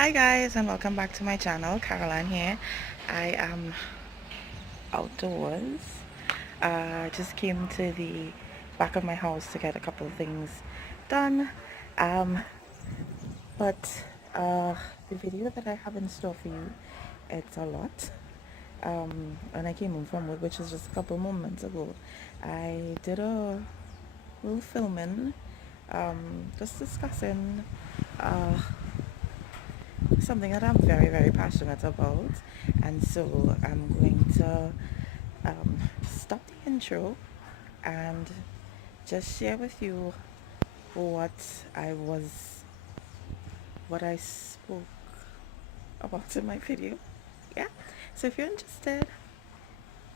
Hi guys, and welcome back to my channel. Caroline here. I am outdoors. Just came to the back of my house to get a couple of things done. Um, but the video that I have in store for you, it's a lot. When I came home from work, which was just a couple moments ago, I did a little filming, just discussing uh, something that I'm very, very passionate about. And so I'm going to stop the intro and just share with you what I was, what I spoke about in my video. Yeah. So if you're interested,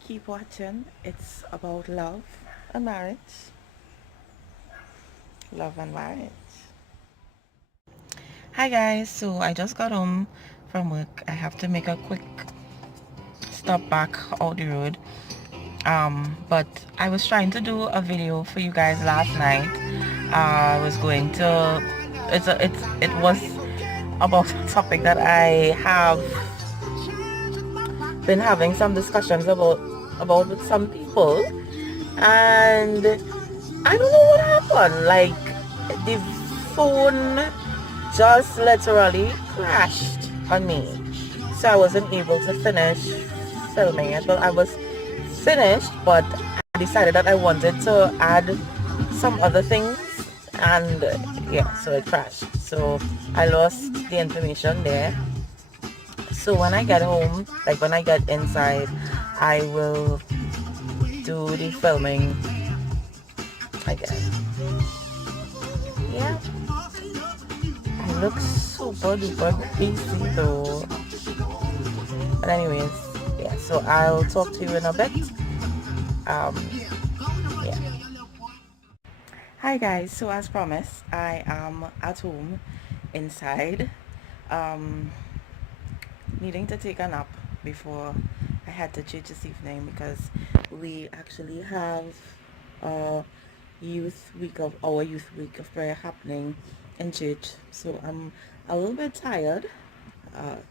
keep watching. It's about love and marriage. Love and marriage. Hi guys, so I just got home from work. I have to make a quick stop back out the road, but I was trying to do a video for you guys last night. I was going to it was about a topic that I have been having some discussions about with some people, and I don't know what happened. Like, the phone just literally crashed on me, so I wasn't able to finish filming it. But I was finished, but I decided that I wanted to add some other things, and yeah, so it crashed. So I lost the information there. So when I get home, like when I get inside, I will do the filming again. Yeah, I look super duper crazy though. But anyways, yeah, so I'll talk to you in a bit. Um, yeah. Hi guys, so as promised, I am at home inside, um, needing to take a nap before I head to church this evening because we actually have a youth week of prayer happening in church. So I'm a little bit tired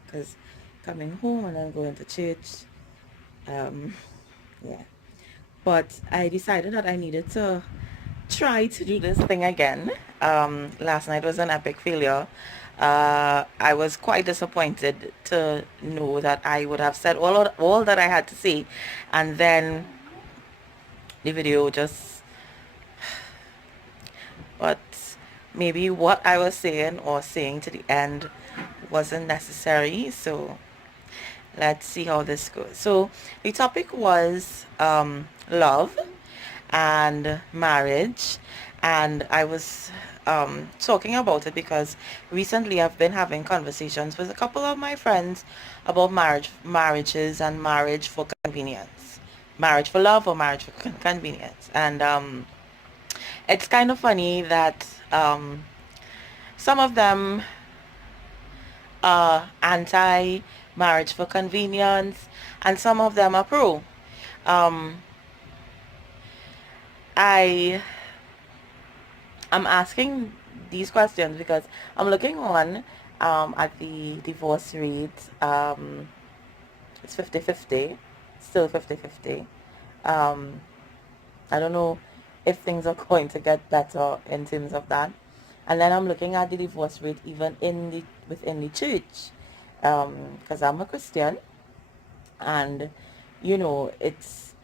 because coming home and then going to church, um, yeah. But I decided that I needed to try to do this thing again. Last night was an epic failure. I was quite disappointed to know that I would have said all that I had to say, and then the video just, but maybe what I was saying or saying to the end wasn't necessary. So let's see how this goes. So the topic was love and marriage, and I was talking about it because recently I've been having conversations with a couple of my friends about marriages and marriage for convenience, marriage for love or marriage for convenience. And it's kind of funny that some of them are anti marriage for convenience and some of them are pro. um, I I'm asking these questions because I'm looking on at the divorce rate. It's 50-50, still 50-50. Um, I don't know if things are going to get better in terms of that. And then I'm looking at the divorce rate even within the church, because I'm a Christian, and it's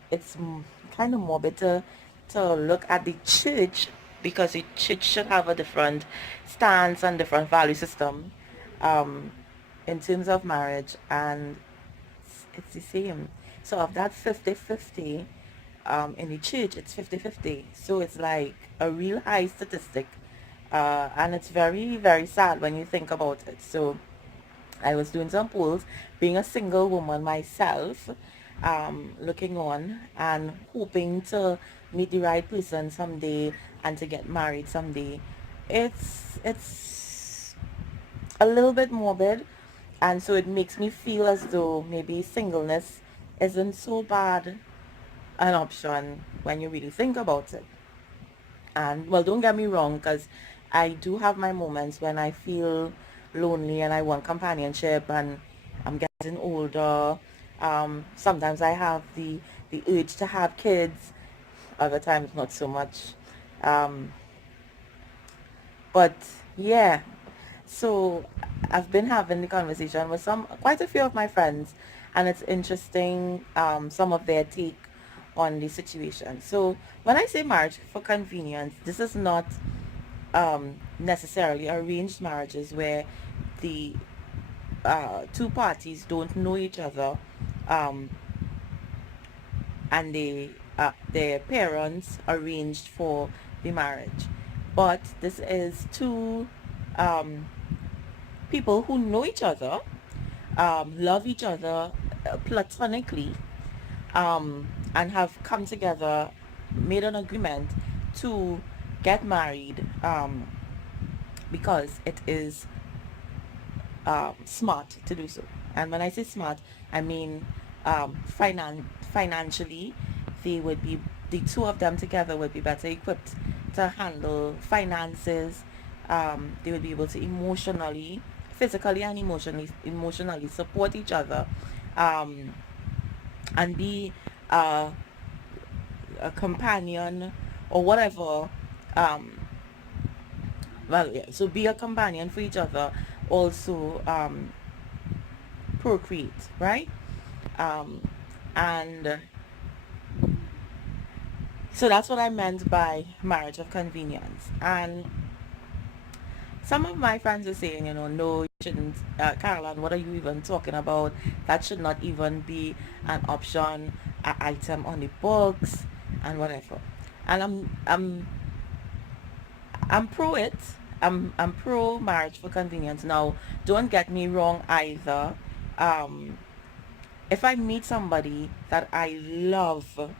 kind of morbid to look at the church, because the church should have a different stance and different value system um in terms of marriage, and it's the same. So of that 50-50, in the church it's 50-50, so it's like a real high statistic, and it's very, very sad when you think about it. So I was doing some polls, being a single woman myself, looking on and hoping to meet the right person someday and to get married someday. It's a little bit morbid, and so it makes me feel as though maybe singleness isn't so bad an option when you really think about it. And well, don't get me wrong, because I do have my moments when I feel lonely and I want companionship, and I'm getting older. Sometimes I have the urge to have kids, other times not so much. Um, but yeah, so I've been having the conversation with quite a few of my friends, and it's interesting, some of their take on the situation. So when I say marriage for convenience, this is not necessarily arranged marriages where the two parties don't know each other, um, and their parents arranged for the marriage. But this is two um, people who know each other, love each other platonically, and have come together, made an agreement to get married, because it is smart to do so. And when I say smart, I mean financially, they would be the two of them together would be better equipped to handle finances. They would be able to emotionally, physically, and emotionally support each other, um, and be uh, a companion or whatever. Um, well, yeah, so be a companion for each other. Also, procreate, right? Um, and so that's what I meant by marriage of convenience. And some of my friends are saying, no, you shouldn't, Caroline, what are you even talking about? That should not even be an option, an item on the books, and whatever. And I'm pro it. I'm pro marriage for convenience. Now, don't get me wrong either. Um, if I meet somebody that I love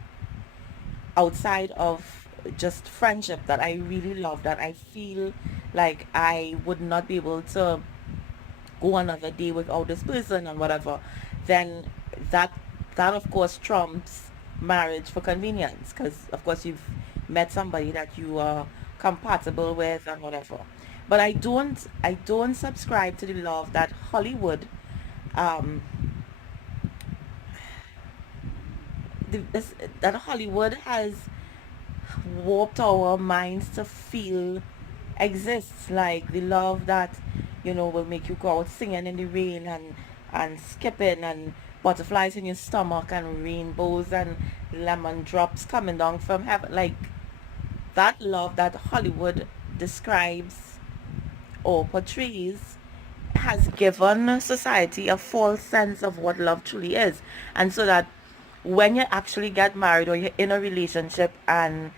outside of just friendship, that I really love, that I feel like I would not be able to go another day without this person and whatever, then that that of course trumps marriage for convenience, because of course you've met somebody that you are compatible with and whatever. But I don't subscribe to the love that Hollywood, um that Hollywood has warped our minds to feel exists, like the love that will make you go out singing in the rain, and skipping, and butterflies in your stomach, and rainbows, and lemon drops coming down from heaven, like that love that Hollywood describes or portrays has given society a false sense of what love truly is. And so that when you actually get married, or you're in a relationship, and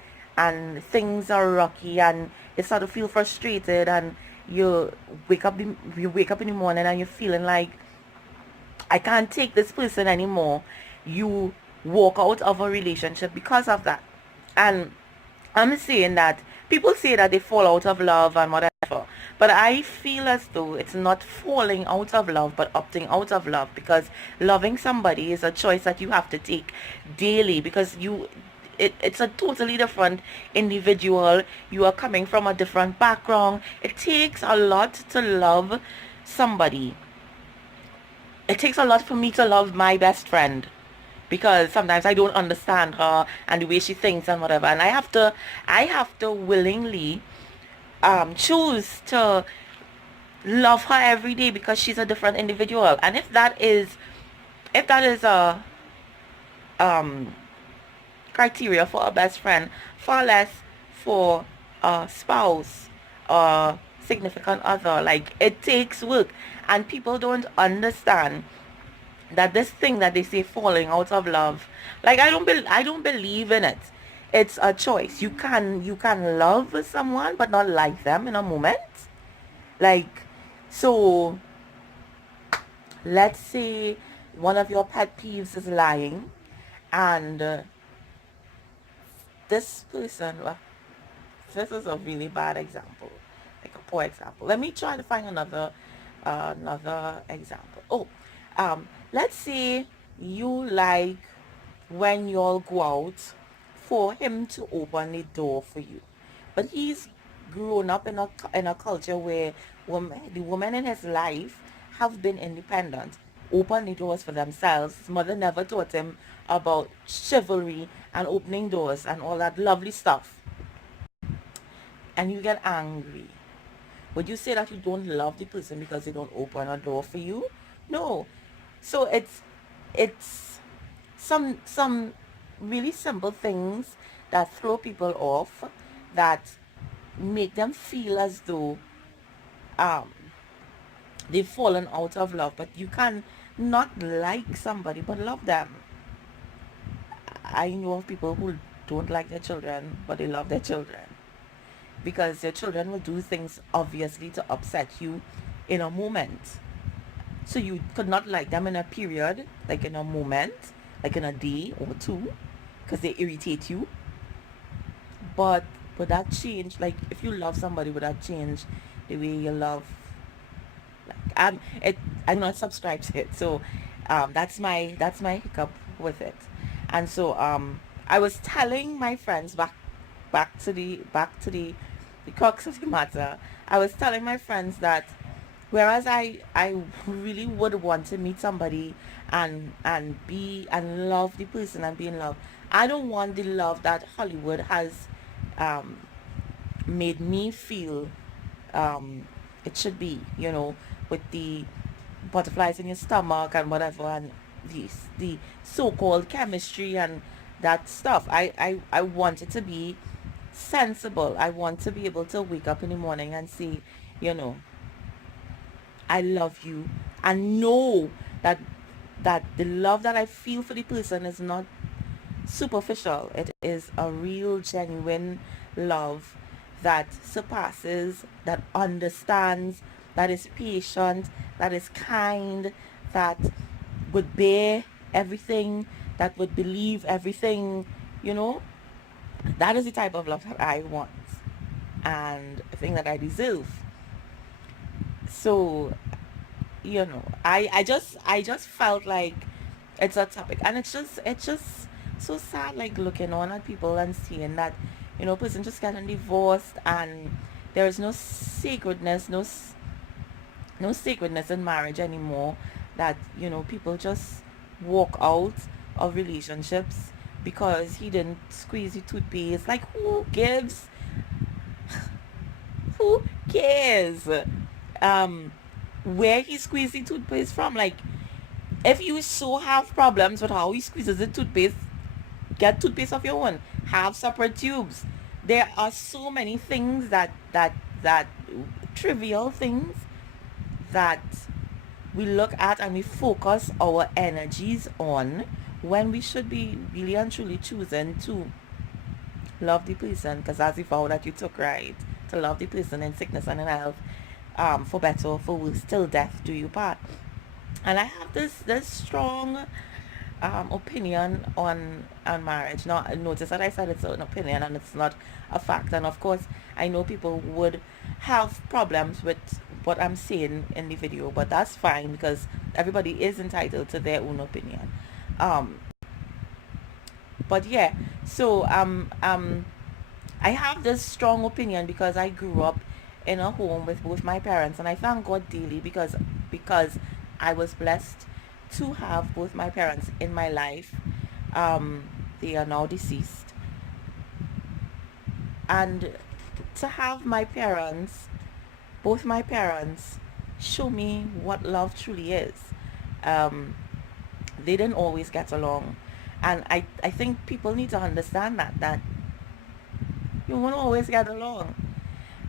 things are rocky, and you start to feel frustrated, and you wake up in the morning and you're feeling like, I can't take this person anymore, you walk out of a relationship because of that. And I'm saying that people say that they fall out of love and whatever, but I feel as though it's not falling out of love, but opting out of love, because loving somebody is a choice that you have to take daily, because it's a totally different individual. You are coming from a different background. It takes a lot to love somebody. It takes a lot for me to love my best friend, because sometimes I don't understand her and the way she thinks and whatever, and I have to willingly choose to love her every day, because she's a different individual. And if that is a um criteria for a best friend, far less for a spouse or significant other. Like, it takes work, and people don't understand that this thing that they say falling out of love, like, I don't believe in it. It's a choice. You can love someone but not like them in a moment. Like, so let's say one of your pet peeves is lying, and this person, well, this is a really bad example, like a poor example. Let me try to find another example. Oh, let's say you like when you all go out for him to open the door for you, but he's grown up in a culture where the women in his life have been independent, open the doors for themselves. His mother never taught him about chivalry and opening doors and all that lovely stuff. And you get angry. Would you say that you don't love the person because they don't open a door for you? No. So it's some really simple things that throw people off, that make them feel as though um they've fallen out of love. But you can not like somebody but love them. I know of people who don't like their children but they love their children, because your children will do things obviously to upset you in a moment. So you could not like them in a period, like in a moment, like in a day or two, because they irritate you. But would that change? Like if you love somebody, would that change the way you love? Like I'm not subscribed to it, so that's my hiccup with it. And so I was telling my friends, back to the crux of the matter. I was telling my friends that whereas I really would want to meet somebody and be and love the person and be in love, I don't want the love that Hollywood has um made me feel it should be, with the butterflies in your stomach and whatever, and the so-called chemistry and that stuff. I want it to be sensible. I want to be able to wake up in the morning and say, you know, I love you, and know that the love that I feel for the person is not superficial. It is a real, genuine love that surpasses, that understands, that is patient, that is kind, that would bear everything, that would believe everything, you know. That is the type of love that I want and I think that I deserve. So, I just felt like it's a topic, and it's just so sad, like looking on at people and seeing that, person just getting divorced, and there is no sacredness, no sacredness in marriage anymore. That people just walk out of relationships because he didn't squeeze the toothpaste. Like, who cares um where he squeezed the toothpaste from? Like, if you so have problems with how he squeezes the toothpaste, get toothpaste of your own. Have separate tubes. There are so many things that trivial things that we look at and we focus our energies on, when we should be really and truly choosing to love the person, because that's the vow that you took, right? To love the person in sickness and in health, for better or for worse, till death do you part. And I have this strong opinion on marriage. Now, notice that I said it's an opinion and it's not a fact. And of course, I know people would have problems with what I'm saying in the video, but that's fine, because everybody is entitled to their own opinion. Um, but yeah, so I have this strong opinion because I grew up in a home with both my parents, and I thank God daily, because I was blessed to have both my parents in my life. Um, they are now deceased, and to have my parents, both my parents, show me what love truly is. Um, they didn't always get along, and I think people need to understand that you won't always get along.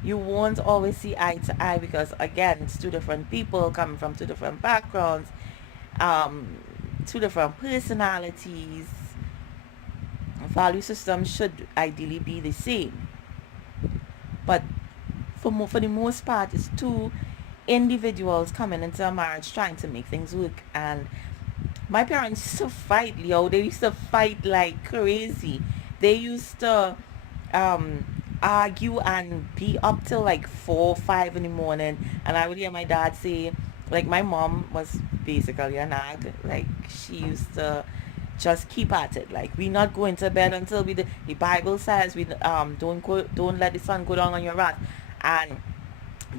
You won't always see eye to eye, because again, it's two different people coming from two different backgrounds, um, two different personalities. Value systems should ideally be the same, but for the most part, it's two individuals coming into a marriage trying to make things work. And my parents used to fight, Leo. They used to fight like crazy. They used to um argue and be up till like 4 5 in the morning. And I would hear my dad say, like, my mom was basically a nag. Like, she used to just keep at it. Like, we not going to bed until the Bible says we don't let the sun go down on your wrath. And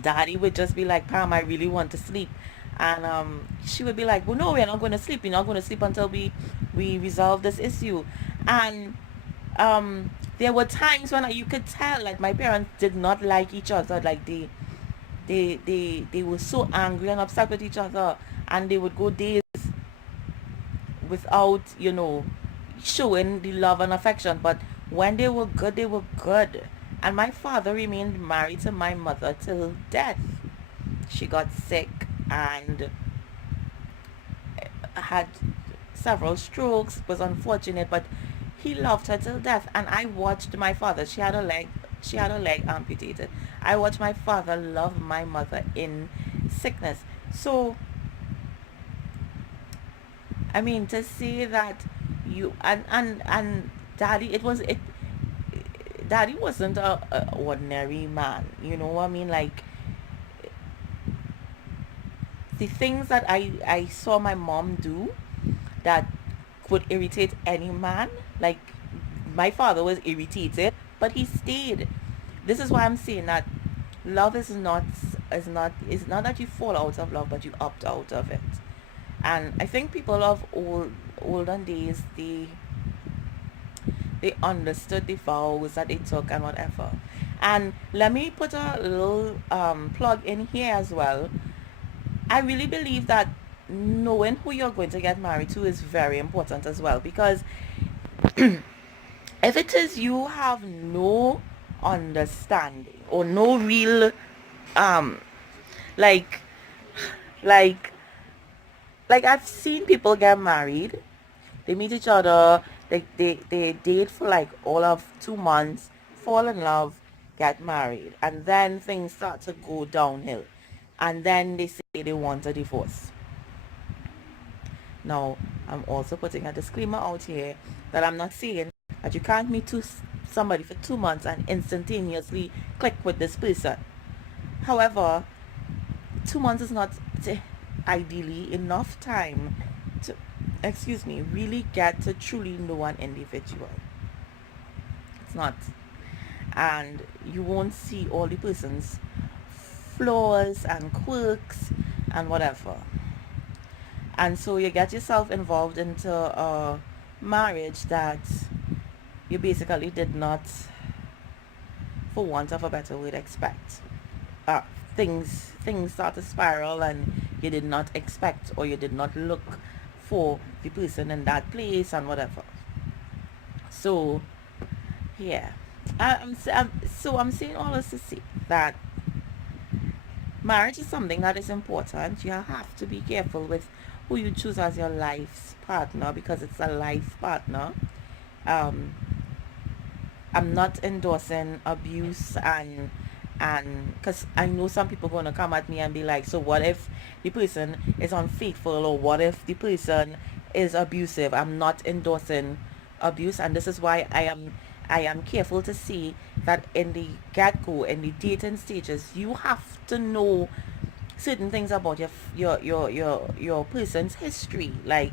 daddy would just be like, Pam, I really want to sleep. And she would be like, well, no, we're not going to sleep. We're not going to sleep until we resolve this issue. And there were times when you could tell, like, my parents did not like each other. Like, they were so angry and upset with each other, and they would go days without, showing the love and affection. But when they were good, they were good. And my father remained married to my mother till death. She got sick and had several strokes, was unfortunate, but he loved her till death. And I watched my father, she had her leg amputated. I watched my father love my mother in sickness. So I mean, to say that you and daddy, daddy wasn't a ordinary man, you know what I mean? Like, the things that I saw my mom do that could irritate any man, like, my father was irritated, but he stayed. This is why I'm saying that love is not that you fall out of love, but you opt out of it. And I think people of olden days, they understood the vows that they took and whatever. And let me put a little plug in here as well. I really believe that knowing who you're going to get married to is very important as well, because if it is you have no understanding or no real um like like I've seen people get married, they meet each other, they date for like all of 2 months, fall in love, get married, and then things start to go downhill, and then they say they want a divorce. Now, I'm also putting a disclaimer out here that I'm not saying that you can't meet somebody for 2 months and instantaneously click with this person. However, 2 months is not ideally enough time to, really get to truly know an individual. It's not. And you won't see all the person's flaws and quirks and whatever. And so you get yourself involved into a marriage that you basically did not, for want of a better word, expect. uh, things start to spiral, and you did not expect, or you did not look for the person in that place and whatever. So yeah, I'm saying all this to say that marriage is something that is important. You have to be careful with who you choose as your life's partner, because it's a life partner. um I'm not endorsing abuse, and because I know some people going to come at me and be like, so what if the person is unfaithful, or what if the person is abusive? I'm not endorsing abuse, and this is why I am careful to see that in the get-go, in the dating stages, you have to know certain things about your person's history. Like,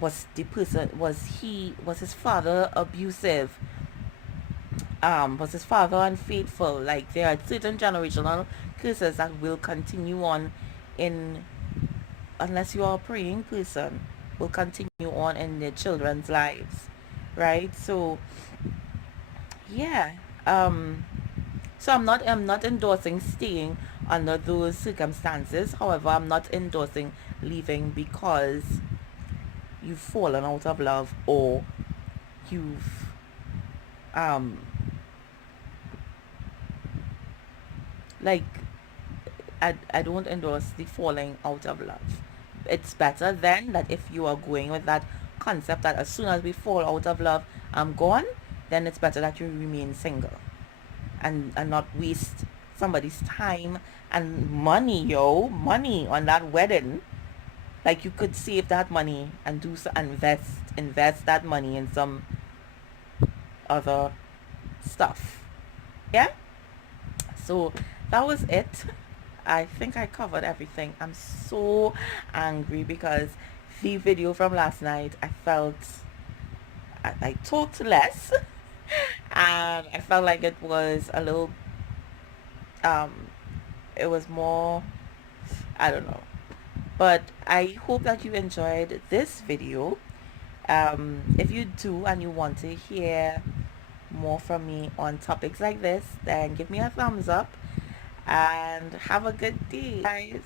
was his father abusive? Was his father unfaithful? Like, there are certain generational curses that will continue on in, unless you are a praying person, will continue on in their children's lives, right? So yeah, um so I'm not endorsing staying under those circumstances. However, I'm not endorsing leaving because you've fallen out of love, or you've um like, I don't endorse the falling out of love. It's better then that if you are going with that concept that as soon as we fall out of love, I'm gone, then it's better that you remain single, and not waste somebody's time and money, money on that wedding. Like, you could save that money and invest that money in some other stuff. Yeah? So that was it. I think I covered everything. I'm so angry because the video from last night, I felt I talked less and I felt like it was a little um it was more, I don't know. But I hope that you enjoyed this video. If you do and you want to hear more from me on topics like this, then give me a thumbs up and have a good day, guys.